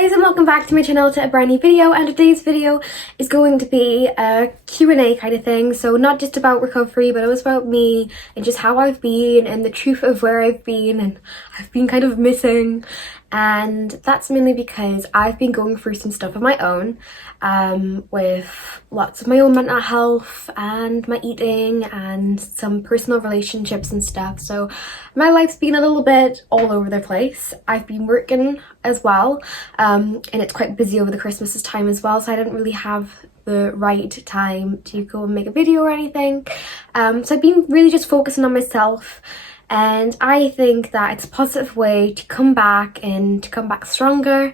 guys, and welcome back to my channel to a brand new video. And today's video is going to be a Q&A kind of thing, so not just about recovery, but it was about me and just how I've been and the truth of where I've been, and I've been kind of missing. And that's mainly because I've been going through some stuff of my own, with lots of my own mental health and my eating and some personal relationships and stuff. So my life's been a little bit all over the place. I've been working as well, and it's quite busy over the Christmas time as well, so I didn't really have the right time to go and make a video or anything. So I've been really just focusing on myself. And I think that it's a positive way to come back and to come back stronger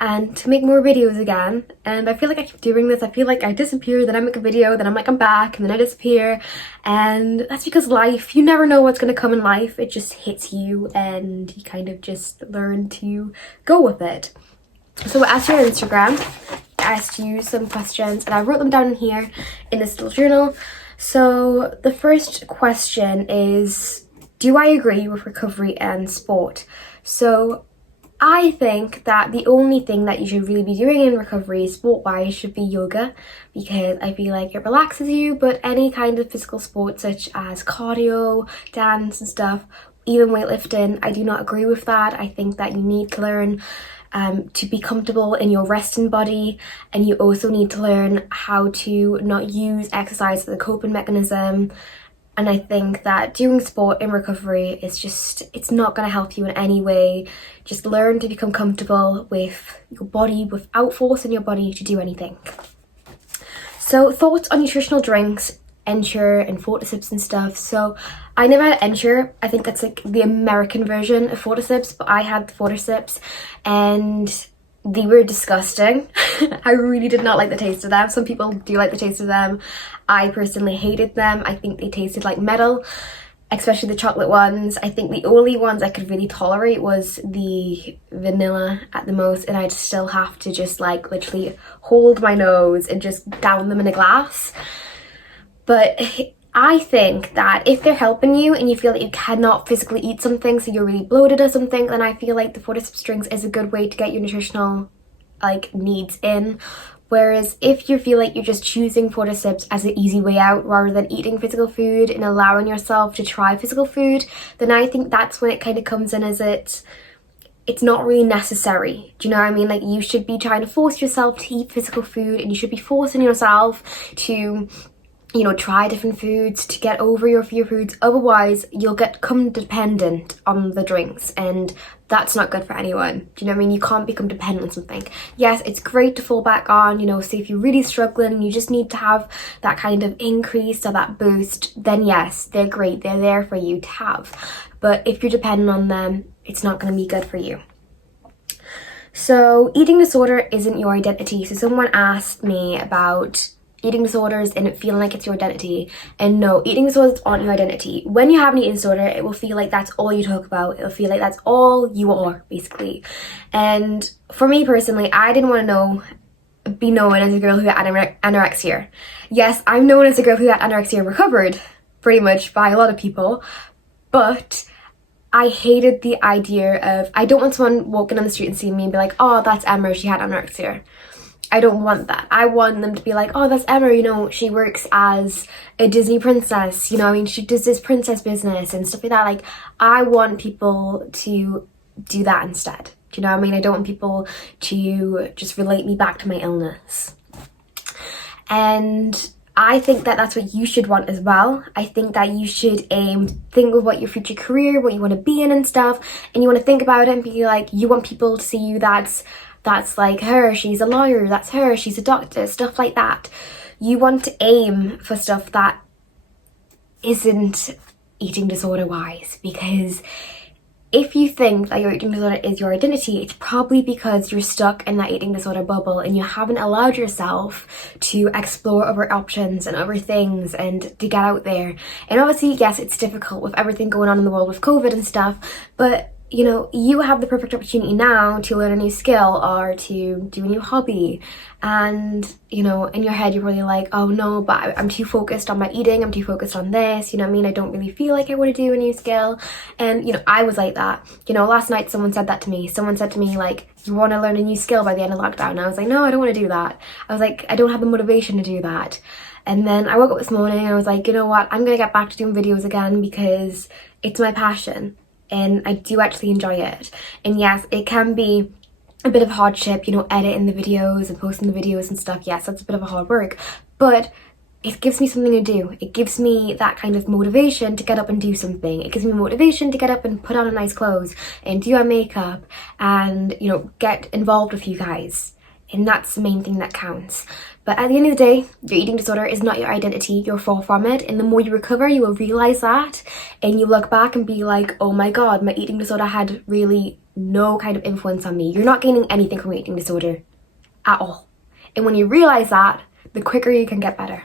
and to make more videos again. And I feel like I keep doing this. I feel like I disappear, then I make a video, then I'm like I'm back, and then I disappear. And that's because life, you never know what's going to come in life. It just hits you and you kind of just learn to go with it. So I asked you on Instagram, I asked you some questions and I wrote them down here in this little journal. So the first question is, do I agree with recovery and sport? So I think that the only thing that you should really be doing in recovery sport-wise should be yoga, because I feel like it relaxes you. But any kind of physical sport such as cardio, dance and stuff, even weightlifting, I do not agree with that. I think that you need to learn to be comfortable in your resting body, and you also need to learn how to not use exercise as a coping mechanism. And I think that doing sport in recovery is just, it's not going to help you in any way. Just learn to become comfortable with your body without forcing your body to do anything. So thoughts on nutritional drinks, Ensure and Fortisibs and stuff. So I never had Ensure. I think that's like the American version of Fortisibs, but I had the Fortisibs and they were disgusting. I really did not like the taste of them. Some people do like the taste of them. I personally hated them. I think they tasted like metal, especially the chocolate ones. I think the only ones I could really tolerate was the vanilla at the most, and I'd still have to just like literally hold my nose and just down them in a glass. But I think that if they're helping you and you feel that you cannot physically eat something, so you're really bloated or something, then I feel like the Fortisibs drinks is a good way to get your nutritional needs in. Whereas if you feel like you're just choosing Fortisibs as an easy way out rather than eating physical food and allowing yourself to try physical food, then I think that's when it kind of comes in as it's not really necessary. Do you know what I mean? Like, you should be trying to force yourself to eat physical food, and you should be forcing yourself to, you know, try different foods to get over your fear foods. Otherwise, you'll become dependent on the drinks, and that's not good for anyone. Do you know what I mean? You can't become dependent on something. Yes, it's great to fall back on, you know, say if you're really struggling and you just need to have that kind of increase or that boost, then yes, they're great. They're there for you to have. But if you're dependent on them, it's not going to be good for you. So eating disorder isn't your identity. So someone asked me about eating disorders and it feeling like it's your identity. And no, eating disorders aren't your identity. When you have an eating disorder, it will feel like that's all you talk about. It'll feel like that's all you are, basically. And for me personally, I didn't want to be known as a girl who had anorexia. Yes, I'm known as a girl who had anorexia and recovered, pretty much by a lot of people. But I hated the idea of, I don't want someone walking on the street and seeing me and be like, oh, that's Emma, she had anorexia. I don't want that. I want them to be like, oh, that's Emma, you know, she works as a Disney princess, you know, I mean, she does this princess business and stuff like that. Like, I want people to do that instead. Do you know what I mean? I don't want people to just relate me back to my illness. And I think that that's what you should want as well. I think that you should think of what your future career, what you want to be in and stuff, and you want to think about it and be like, you want people to see you that's like her, she's a lawyer, that's her, she's a doctor, stuff like that. You want to aim for stuff that isn't eating disorder wise, because if you think that your eating disorder is your identity, it's probably because you're stuck in that eating disorder bubble and you haven't allowed yourself to explore other options and other things and to get out there. And obviously, yes, it's difficult with everything going on in the world with COVID and stuff, but you know, you have the perfect opportunity now to learn a new skill or to do a new hobby. And, you know, in your head, you're probably like, oh no, but I'm too focused on my eating. I'm too focused on this. You know what I mean? I don't really feel like I want to do a new skill. And, you know, I was like that. You know, last night someone said that to me. Someone said to me, like, you want to learn a new skill by the end of lockdown? And I was like, no, I don't want to do that. I was like, I don't have the motivation to do that. And then I woke up this morning and I was like, you know what? I'm going to get back to doing videos again because it's my passion. And I do actually enjoy it. And yes, it can be a bit of hardship, you know, editing the videos and posting the videos and stuff. Yes, that's a bit of a hard work, but it gives me something to do. It gives me that kind of motivation to get up and do something. It gives me motivation to get up and put on a nice clothes and do my makeup and, you know, get involved with you guys. And that's the main thing that counts. But at the end of the day, your eating disorder is not your identity. You're far from it. And the more you recover, you will realize that. And you look back and be like, oh my God, my eating disorder had really no kind of influence on me. You're not gaining anything from your eating disorder at all. And when you realize that, the quicker you can get better.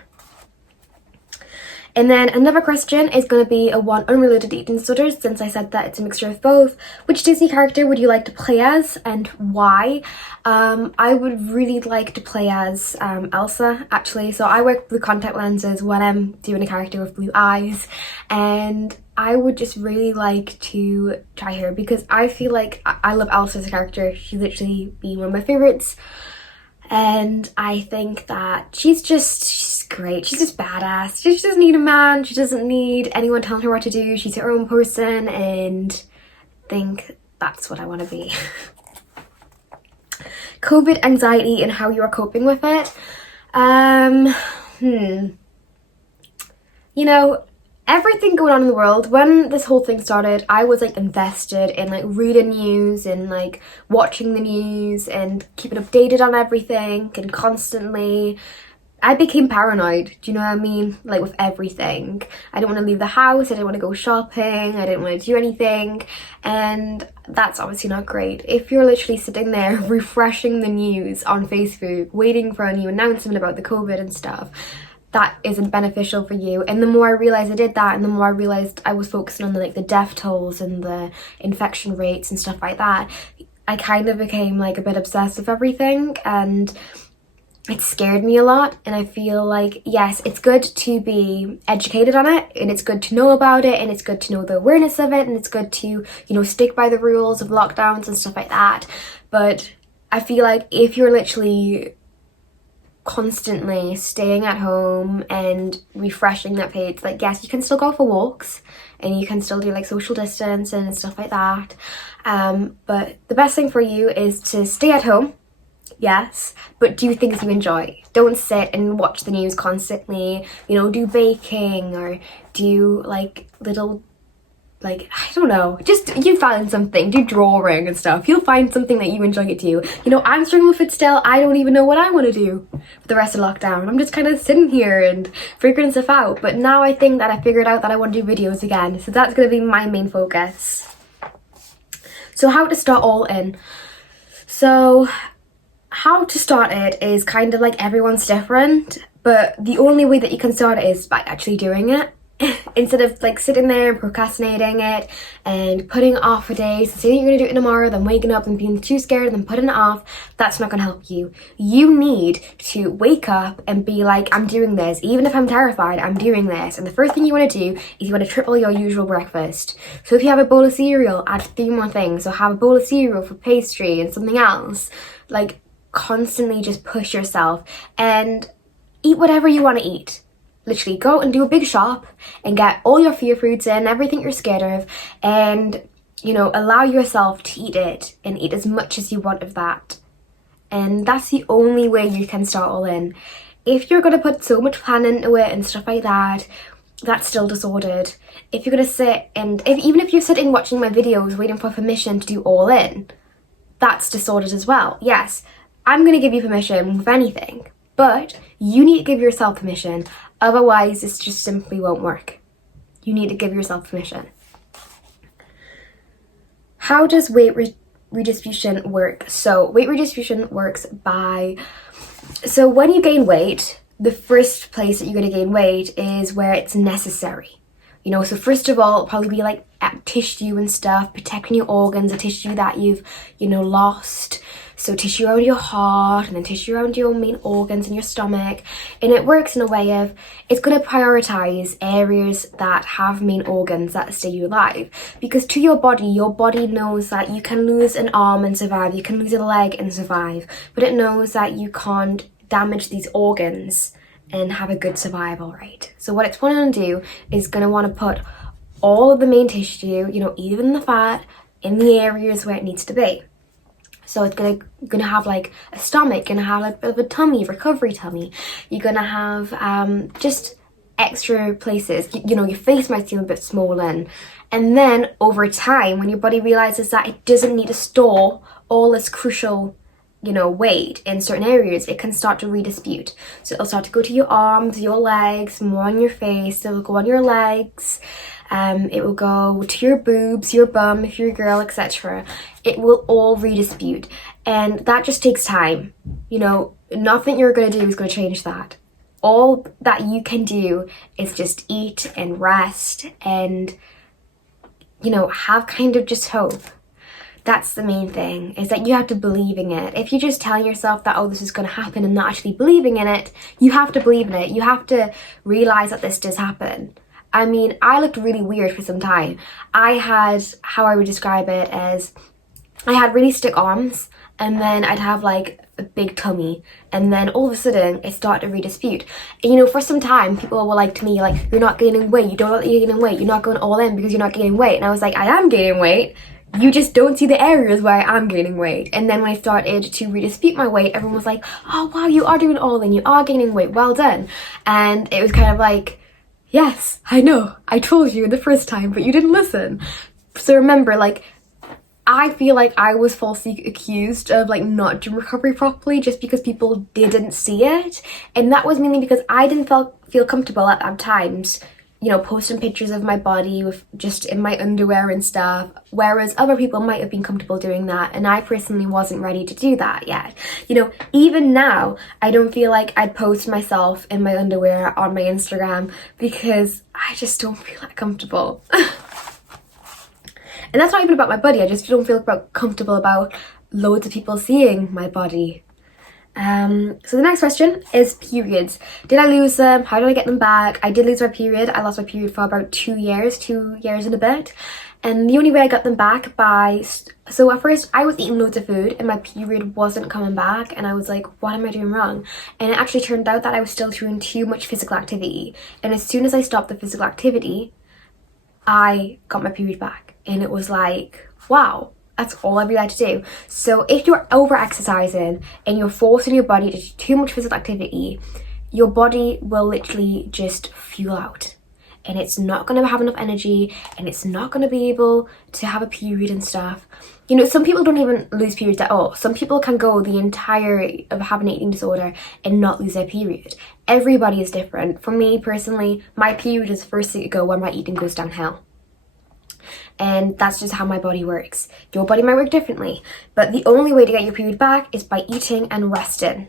And then another question is going to be a one unrelated to eating disorders, since I said that it's a mixture of both. Which Disney character would you like to play as and why? I would really like to play as Elsa, actually. So I work with contact lenses when I'm doing a character with blue eyes, and I would just really like to try her because I feel like I love Elsa as a character. She's literally been one of my favorites. And I think that she's great. She's just badass. She doesn't need a man. She doesn't need anyone telling her what to do. She's her own person, and I think that's what I want to be. COVID anxiety and how you are coping with it. You know, everything going on in the world, when this whole thing started, I was like invested in like reading news and like watching the news and keeping updated on everything, and constantly I became paranoid. Do you know what I mean? Like with everything. I didn't want to leave the house, I didn't want to go shopping, I didn't want to do anything, and that's obviously not great. If you're literally sitting there refreshing the news on Facebook, waiting for a new announcement about the COVID and stuff, that isn't beneficial for you. And the more I realized I did that, and the more I realized I was focusing on the death tolls and the infection rates and stuff like that, I kind of became like a bit obsessed with everything, and it scared me a lot. And I feel like, yes, it's good to be educated on it, and it's good to know about it, and it's good to know the awareness of it, and it's good to, you know, stick by the rules of lockdowns and stuff like that. But I feel like if you're literally constantly staying at home and refreshing that page, like, yes, you can still go for walks and you can still do like social distance and stuff like that, but the best thing for you is to stay at home, yes, but do things you enjoy. Don't sit and watch the news constantly. You know, do baking or do like little, like, I don't know, just you find something, do drawing and stuff. You'll find something that you enjoy it too. You know, I'm struggling with it still. I don't even know what I want to do for the rest of lockdown. I'm just kind of sitting here and figuring stuff out. But now I think that I figured out that I want to do videos again. So that's going to be my main focus. So how to start all in. So how to start it is kind of like everyone's different, but the only way that you can start it is by actually doing it. Instead of like sitting there and procrastinating it and putting it off for days, saying you're going to do it tomorrow, then waking up and being too scared and then putting it off, that's not going to help you. You need to wake up and be like, I'm doing this. Even if I'm terrified, I'm doing this. And the first thing you want to do is you want to triple your usual breakfast. So if you have a bowl of cereal, add 3 more things. So have a bowl of cereal for pastry and something else. Like, constantly just push yourself and eat whatever you want to eat. Literally go and do a big shop and get all your fear foods in, everything you're scared of, and, you know, allow yourself to eat it and eat as much as you want of that. And that's the only way you can start all in. If you're going to put so much planning into it and stuff like that, that's still disordered. If you're going to sit and, even if you're sitting watching my videos waiting for permission to do all in, that's disordered as well. Yes, I'm going to give you permission with anything, but you need to give yourself permission. Otherwise, this just simply won't work. You need to give yourself permission. How does weight redistribution work? So weight redistribution works by, so when you gain weight, the first place that you're going to gain weight is where it's necessary. You know, so first of all, it'll probably be like tissue and stuff, protecting your organs, the tissue that you've, you know, lost. So tissue around your heart, and then tissue around your main organs and your stomach. And it works in a way of, it's going to prioritize areas that have main organs that stay you alive. Because to your body knows that you can lose an arm and survive, you can lose a leg and survive, but it knows that you can't damage these organs and have a good survival rate. So what it's going to do is going to want to put all of the main tissue, you know, even the fat, in the areas where it needs to be. So it's gonna have like a stomach, gonna have like a bit of a tummy, recovery tummy. You're gonna have just extra places. You know, your face might seem a bit swollen. And then over time, when your body realizes that it doesn't need to store all this crucial, you know, weight in certain areas, it can start to redistribute. So it'll start to go to your arms, your legs, more on your face, it'll go on your legs, it will go to your boobs, your bum, if you're a girl, etc. It will all redistribute. And that just takes time. You know, nothing you're going to do is going to change that. All that you can do is just eat and rest and, you know, have kind of just hope. That's the main thing, is that you have to believe in it. If you just tell yourself that, oh, this is going to happen, and not actually believing in it, you have to believe in it. You have to realize that this does happen. I mean, I looked really weird for some time. I had, how I would describe it as, I had really stick arms, and then I'd have like a big tummy, and then all of a sudden it started to redistribute. And you know, for some time people were like to me, like, you're not gaining weight, you don't know that you're gaining weight, you're not going all in because you're not gaining weight. And I was like, I am gaining weight, you just don't see the areas where I am gaining weight. And then when I started to redistribute my weight, everyone was like, oh wow, you are doing all in, you are gaining weight, well done. And it was kind of like, yes, I know, I told you the first time, but you didn't listen. So remember, like, I feel like I was falsely accused of like not doing recovery properly just because people didn't see it. And that was mainly because I didn't feel comfortable at times, you know, posting pictures of my body with just in my underwear and stuff, whereas other people might have been comfortable doing that, and I personally wasn't ready to do that yet. You know, even now, I don't feel like I'd post myself in my underwear on my Instagram because I just don't feel that comfortable. And that's not even about my body, I just don't feel comfortable about loads of people seeing my body. So the next question is periods. Did I lose them? How did I get them back? I did lose my period. I lost my period for about 2 years and a bit. And the only way I got them back so at first I was eating loads of food and my period wasn't coming back, and I was like, what am I doing wrong? And it actually turned out that I was still doing too much physical activity. And as soon as I stopped the physical activity, I got my period back. And it was like, wow. That's all I'd be allowed to do. So if you're over exercising and you're forcing your body to do too much physical activity, your body will literally just fuel out. And it's not going to have enough energy, and it's not going to be able to have a period and stuff. You know, some people don't even lose periods at all. Some people can go the entire of having an eating disorder and not lose their period. Everybody is different. For me personally, my period is the first thing to go when my eating goes downhill. And that's just how my body works. Your body might work differently, but the only way to get your period back is by eating and resting.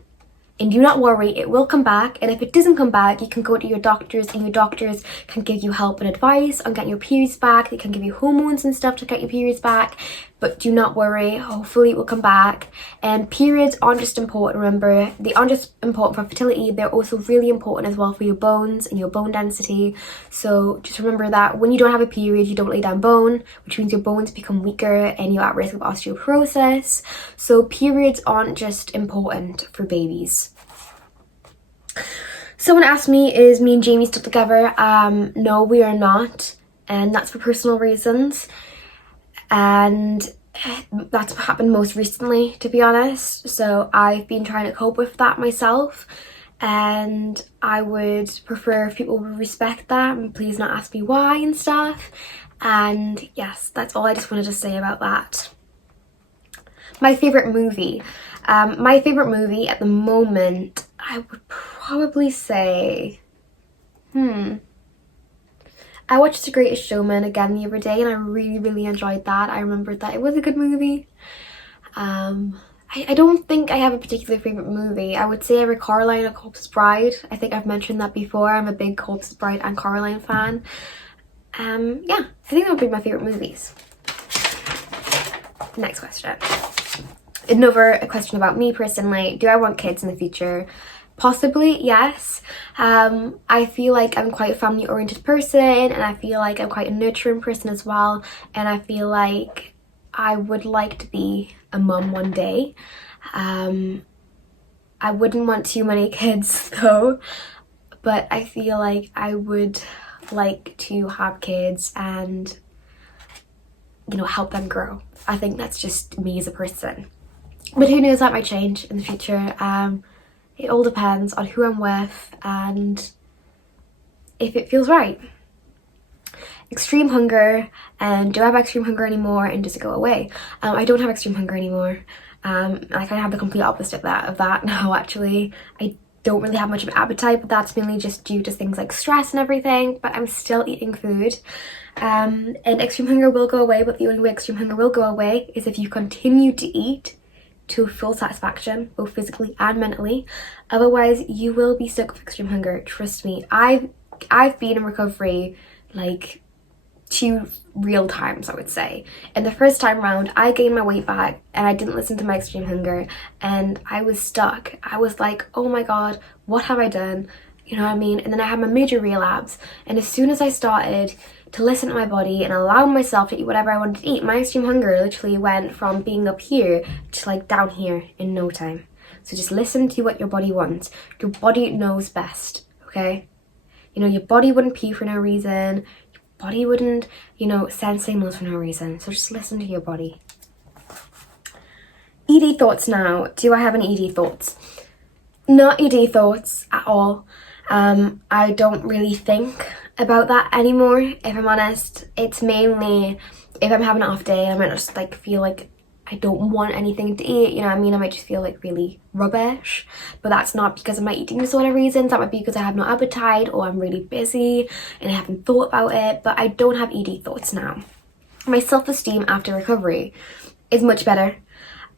And do not worry, it will come back. And if it doesn't come back, you can go to your doctors, and your doctors can give you help and advice on getting your periods back. They can give you hormones and stuff to get your periods back. But do not worry, hopefully it will come back. And periods aren't just important, remember, they aren't just important for fertility, they're also really important as well for your bones and your bone density. So just remember that when you don't have a period, you don't lay down bone, which means your bones become weaker and you're at risk of osteoporosis. So periods aren't just important for babies. Someone asked me, is me and Jamie still together? No, we are not, and that's for personal reasons. And that's what happened most recently, to be honest. So I've been trying to cope with that myself, and I would prefer if people would respect that and please not ask me why and stuff. And yes, that's all I just wanted to say about that. My favourite movie. My favourite movie at the moment, I would probably say, I watched The Greatest Showman again the other day, and I really enjoyed that. I remembered that it was a good movie. I don't think I have a particular favourite movie. I would say either Coraline or Corpse Bride. I think I've mentioned that before. I'm a big Corpse Bride and Coraline fan. Yeah, I think that would be my favourite movies. Next question. Another question about me personally. Do I want kids in the future? Possibly, yes. I feel like I'm quite a family oriented person, and I feel like I'm quite a nurturing person as well, and I feel like I would like to be a mum one day. I wouldn't want too many kids though, but I feel like I would like to have kids and, you know, help them grow. I think that's just me as a person. But who knows, that might change in the future. It all depends on who I'm with and if it feels right. Extreme hunger, and do I have extreme hunger anymore, and does it go away? I don't have extreme hunger anymore. I kind of have the complete opposite of that now, actually. I don't really have much of an appetite, but that's mainly just due to things like stress and everything, but I'm still eating food. And extreme hunger will go away, but the only way extreme hunger will go away is if you continue to eat to full satisfaction, both physically and mentally. Otherwise, you will be stuck with extreme hunger. Trust me. I've been in recovery like 2 real times, I would say. And the first time round, I gained my weight back and I didn't listen to my extreme hunger, and I was stuck. I was like, oh my god, what have I done? You know what I mean? And then I had my major relapse, and as soon as I started to listen to my body and allow myself to eat whatever I wanted to eat, my extreme hunger literally went from being up here to like down here in no time. So just listen to what your body wants. Your body knows best, okay? You know, your body wouldn't pee for no reason. Body wouldn't, you know, send signals for no reason. So just listen to your body. ED thoughts now. Do I have any ED thoughts? Not ED thoughts at all. I don't really think about that anymore, if I'm honest. It's mainly if I'm having an off day, I might just like feel like I don't want anything to eat, you know what I mean? I might just feel like really rubbish, but that's not because of my eating disorder reasons. That might be because I have no appetite or I'm really busy and I haven't thought about it, but I don't have ED thoughts now. My self-esteem after recovery is much better.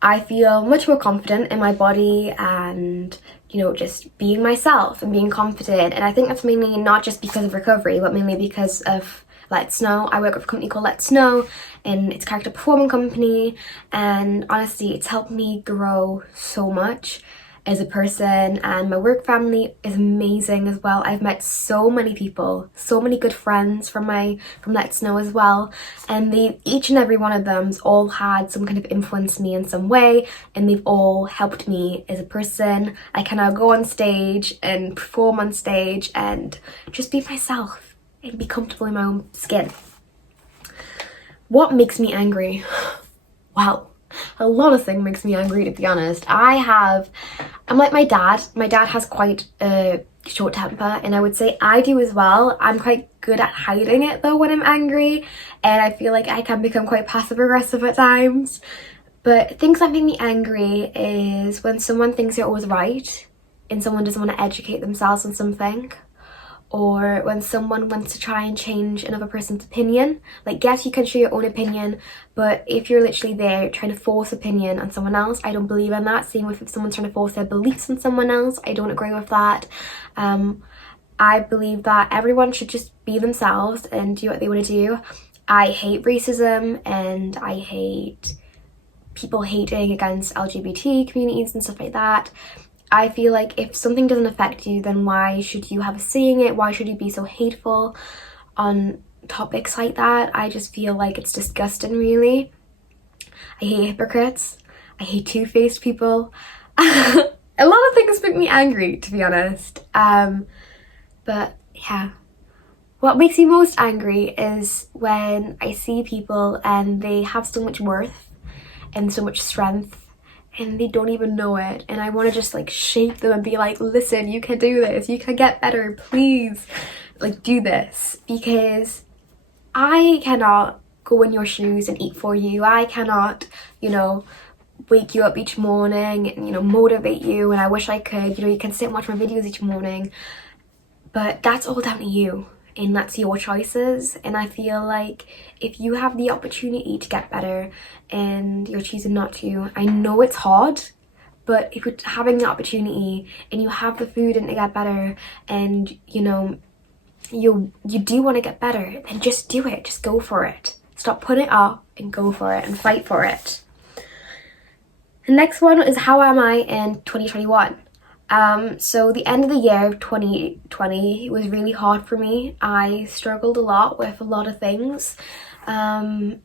I feel much more confident in my body and, you know, just being myself and being confident. And I think that's mainly not just because of recovery, but mainly because of Let's Know. I work with a company called Let's Know, and it's a character performing company, and honestly it's helped me grow so much as a person, and my work family is amazing as well. I've met so many people, so many good friends from Let's Know as well, and each and every one of them's all had some kind of influence me in some way, and they've all helped me as a person. I can now go on stage and perform on stage and just be myself and be comfortable in my own skin. What makes me angry? Well, a lot of things makes me angry, to be honest. I'm like my dad. My dad has quite a short temper, and I would say I do as well. I'm quite good at hiding it though when I'm angry, and I feel like I can become quite passive aggressive at times. But things that make me angry is when someone thinks they're always right and someone doesn't want to educate themselves on something, or when someone wants to try and change another person's opinion. Like, yes, you can share your own opinion, but if you're literally there trying to force opinion on someone else, I don't believe in that. Same with if someone's trying to force their beliefs on someone else, I don't agree with that. I believe that everyone should just be themselves and do what they want to do. I hate racism, and I hate people hating against LGBT communities and stuff like that. I feel like if something doesn't affect you, then why should you have a say in it? Why should you be so hateful on topics like that? I just feel like it's disgusting, really. I hate hypocrites. I hate two-faced people. A lot of things make me angry, to be honest. But yeah. What makes me most angry is when I see people and they have so much worth and so much strength, and they don't even know it, and I want to just like shake them and be like, listen, you can do this, you can get better, please like do this, because I cannot go in your shoes and eat for you. I cannot, you know, wake you up each morning and, you know, motivate you, and I wish I could, you know, you can sit and watch my videos each morning, but that's all down to you. And that's your choices, and I feel like if you have the opportunity to get better and you're choosing not to, I know it's hard, but if you're having the opportunity and you have the food and to get better, and you know, you do want to get better, then just do it. Just go for it. Stop putting it off and go for it and fight for it. The next one is how am I in 2021? So the end of the year of 2020 was really hard for me. I struggled a lot with a lot of things, and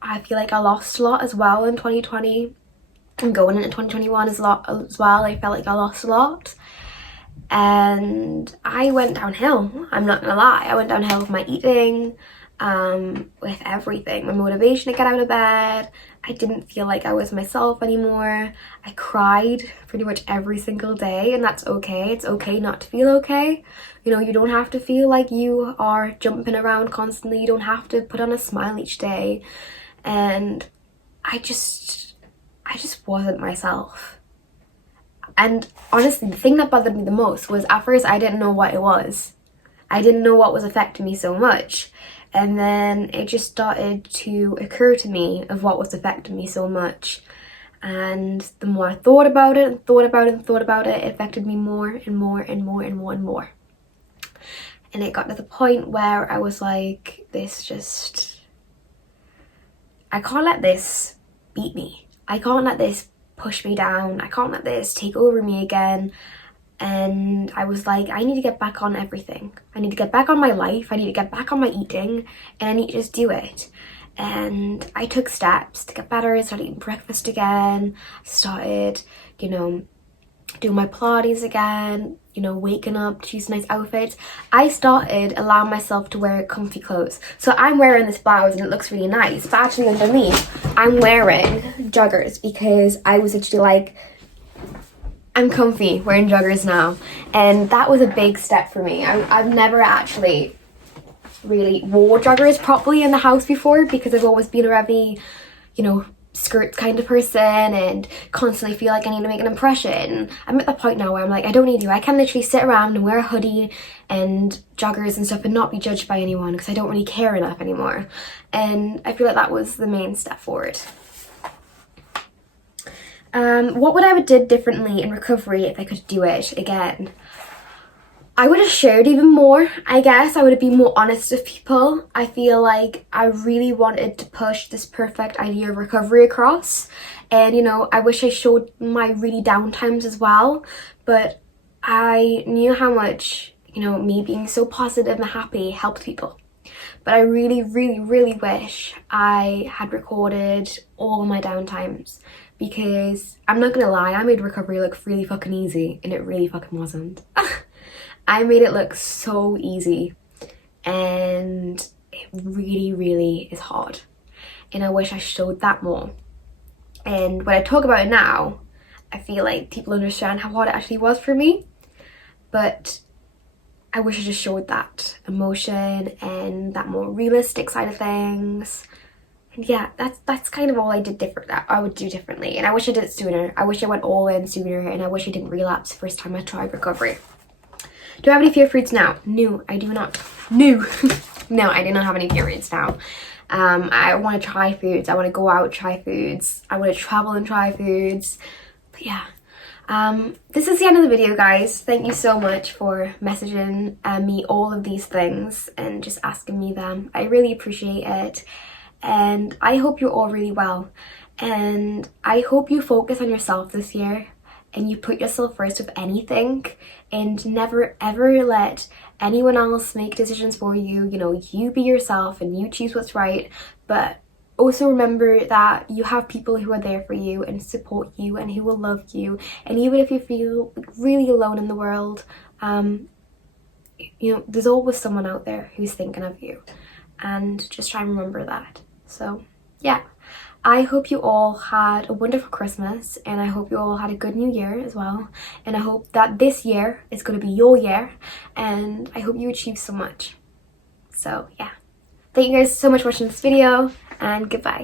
I feel like I lost a lot as well in 2020. And going into 2021 as well, I felt like I lost a lot. And I went downhill, I'm not gonna lie. I went downhill with my eating, with everything. My motivation to get out of bed. I didn't feel like I was myself anymore. I cried pretty much every single day, and that's okay. It's okay not to feel okay. You know, you don't have to feel like you are jumping around constantly. You don't have to put on a smile each day. And I just wasn't myself. And honestly, the thing that bothered me the most was at first I didn't know what it was. I didn't know what was affecting me so much. And then it just started to occur to me of what was affecting me so much. And the more I thought about it and thought about it and thought about it, it affected me more and more and more and more and more. And it got to the point where I was like, I can't let this beat me. I can't let this push me down. I can't let this take over me again. And I was like, I need to get back on everything. I need to get back on my life. I need to get back on my eating, and I need to just do it. And I took steps to get better. I started eating breakfast again. Started, doing my Pilates again, waking up, choosing nice outfits. I started allowing myself to wear comfy clothes. So I'm wearing this blouse and it looks really nice, but actually underneath I'm wearing joggers because I was actually like, I'm comfy wearing joggers now. And that was a big step for me. I've never actually really wore joggers properly in the house before because I've always been a very, skirts kind of person and constantly feel like I need to make an impression. I'm at the point now where I'm like, I don't need to. I can literally sit around and wear a hoodie and joggers and stuff and not be judged by anyone because I don't really care enough anymore. And I feel like that was the main step forward. What would I have did differently in recovery if I could do it again? I would have shared even more, I guess. I would have been more honest with people. I feel like I really wanted to push this perfect idea of recovery across. And, I wish I showed my really down times as well. But I knew how much, me being so positive and happy helped people. But I really, really, really wish I had recorded all my down times. Because I'm not gonna lie, I made recovery look really fucking easy. And it really fucking wasn't. I made it look so easy, and it really, really is hard. And I wish I showed that more. And when I talk about it now, I feel like people understand how hard it actually was for me. But I wish I just showed that emotion and that more realistic side of things. And yeah, that's kind of all I did different. That I would do differently. And I wish I did it sooner. I wish I went all in sooner, and I wish I didn't relapse the first time I tried recovery. Do I have any fear foods now? No, I do not. No. No, I do not have any fear foods now. I want to try foods. I want to go out, try foods. I want to travel and try foods. But yeah. This is the end of the video, guys. Thank you so much for messaging me all of these things and just asking me them. I really appreciate it. And I hope you're all really well. And I hope you focus on yourself this year. And you put yourself first with anything, and never ever let anyone else make decisions for you. You be yourself and you choose what's right, but also remember that you have people who are there for you and support you and who will love you. And even if you feel really alone in the world, there's always someone out there who's thinking of you, and just try and remember that. So yeah. I hope you all had a wonderful Christmas, and I hope you all had a good New Year as well. And I hope that this year is going to be your year, and I hope you achieve so much. So yeah, thank you guys so much for watching this video, and goodbye.